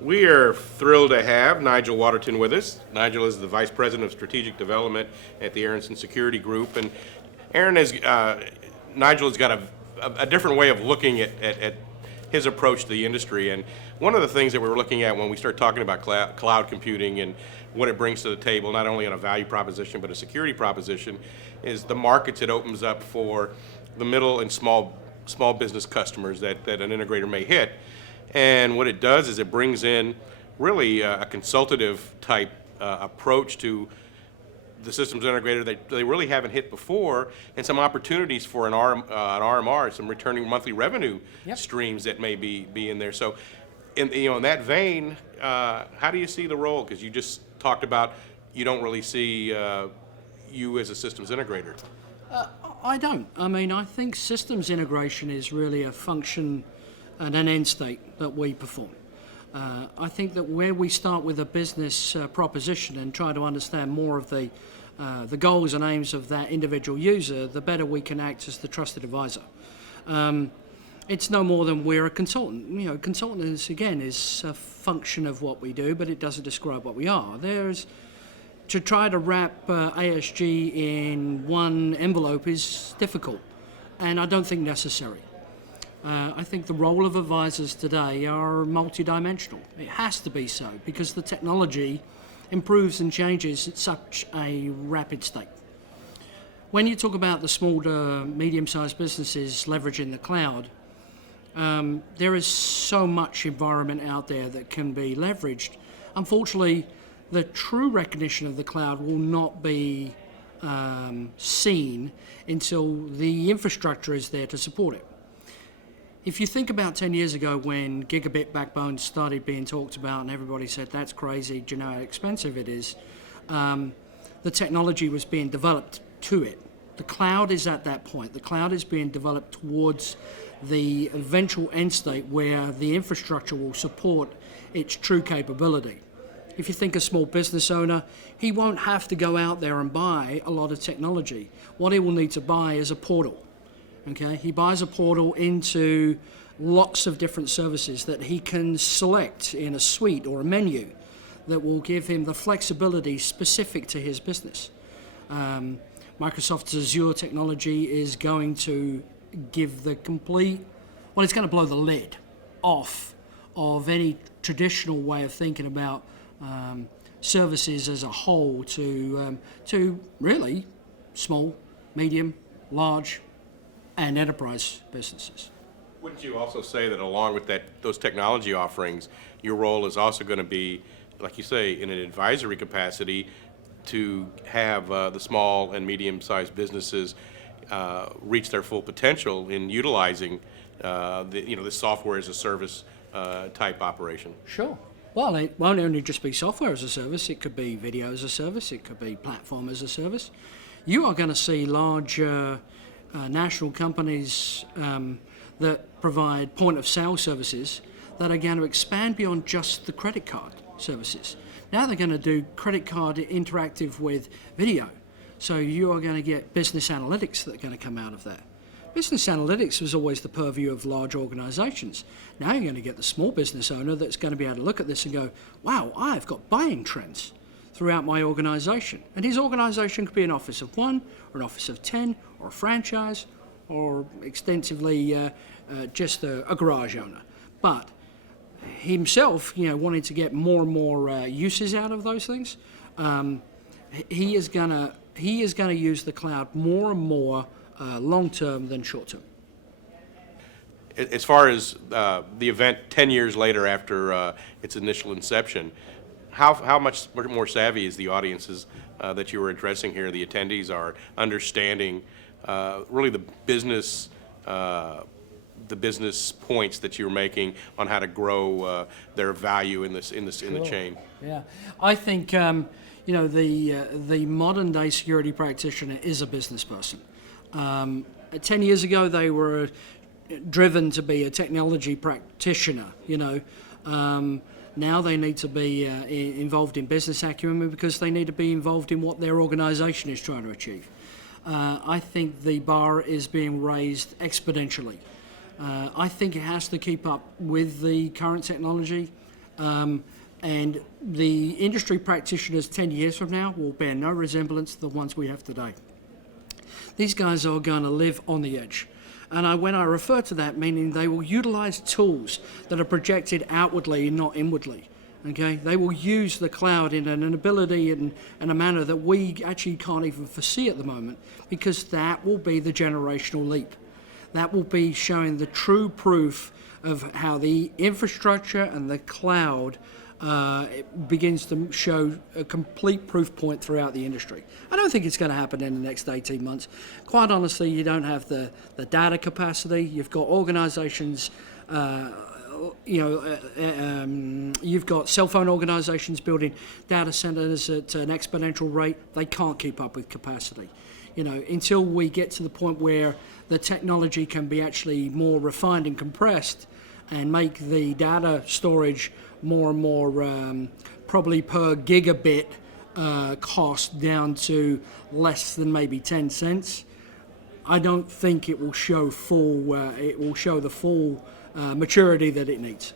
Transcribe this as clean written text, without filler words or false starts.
We are thrilled to have Nigel Waterton with us. Nigel is the Vice President of Strategic Development at the Aronson Security Group. And Nigel has got a different way of looking at his approach to the industry. And one of the things that we were looking at when we started talking about cloud computing and what it brings to the table, not only on a value proposition but a security proposition, is the markets it opens up for the middle and small business customers that an integrator may hit. And what it does is it brings in really a consultative type approach to the systems integrator that they really haven't hit before, and some opportunities for an RMR, some returning monthly revenue streams that may be in there. So, in that vein, how do you see the role? Because you just talked about you don't really see you as a systems integrator. I don't. I mean, I think systems integration is really a function and an end state that we perform. I think that where we start with a business proposition and try to understand more of the goals and aims of that individual user, the better we can act as the trusted advisor. It's no more than we're a consultant. Consultant is a function of what we do, but it doesn't describe what we are. To try to wrap ASG in one envelope is difficult, and I don't think necessary. I think the role of advisors today are multidimensional. It has to be so because the technology improves and changes at such a rapid state. When you talk about the small to medium-sized businesses leveraging the cloud, there is so much environment out there that can be leveraged. Unfortunately, the true recognition of the cloud will not be seen until the infrastructure is there to support it. If you think about 10 years ago when gigabit backbones started being talked about and everybody said, that's crazy, do you know how expensive it is? The technology was being developed to it. The cloud is at that point. The cloud is being developed towards the eventual end state where the infrastructure will support its true capability. If you think a small business owner, he won't have to go out there and buy a lot of technology. What he will need to buy is a portal. Okay, he buys a portal into lots of different services that he can select in a suite or a menu that will give him the flexibility specific to his business. Microsoft's Azure technology is going to give it's going to blow the lid off of any traditional way of thinking about services as a whole to really small, medium, large, and enterprise businesses. Wouldn't you also say that along with those technology offerings, your role is also going to be, like you say, in an advisory capacity to have the small and medium-sized businesses reach their full potential in utilizing the software as a service type operation? Sure. Well, it won't only just be software as a service, it could be video as a service, it could be platform as a service. You are going to see large national companies that provide point-of-sale services that are going to expand beyond just the credit card services. Now they're going to do credit card interactive with video. So you are going to get business analytics that are going to come out of that. Business analytics was always the purview of large organizations. Now you're going to get the small business owner that's going to be able to look at this and go, wow, I've got buying trends throughout my organization. And his organization could be an office of 1 or an office of 10 or a franchise or extensively just a garage owner. But himself, wanting to get more and more uses out of those things, he is going to use the cloud more and more long term than short term. As far as the event 10 years later after its initial inception, how much more savvy is the audiences that you were addressing here, the attendees are, understanding really the business points that you're making on how to grow their value in the chain? Yeah, I think the modern day security practitioner is a business person. 10 years ago, they were driven to be a technology practitioner. Now they need to be involved in business acumen because they need to be involved in what their organization is trying to achieve. I think the bar is being raised exponentially. I think it has to keep up with the current technology. And the industry practitioners 10 years from now will bear no resemblance to the ones we have today. These guys are going to live on the edge. And when I refer to that, meaning they will utilize tools that are projected outwardly and not inwardly. Okay, they will use the cloud in an ability and a manner that we actually can't even foresee at the moment, because that will be the generational leap. That will be showing the true proof of how the infrastructure and the cloud it begins to show a complete proof point throughout the industry. I don't think it's going to happen in the next 18 months. Quite honestly, you don't have the data capacity. You've got organizations, you've got cell phone organizations building data centers at an exponential rate. They can't keep up with capacity. Until we get to the point where the technology can be actually more refined and compressed and make the data storage more and more probably per gigabit cost down to less than maybe 10 cents. I don't think it will show the full maturity that it needs.